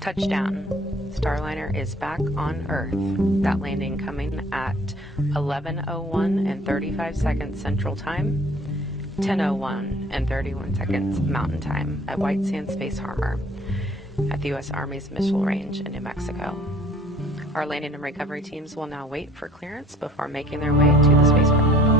Touchdown. Starliner is back on Earth. That landing coming at 11:01 and 35 seconds Central Time, 10:01 and 31 seconds Mountain Time at White Sands Space Harbor at the U.S. Army's Missile Range in New Mexico. Our landing and recovery teams will now wait for clearance before making their way to the spacecraft.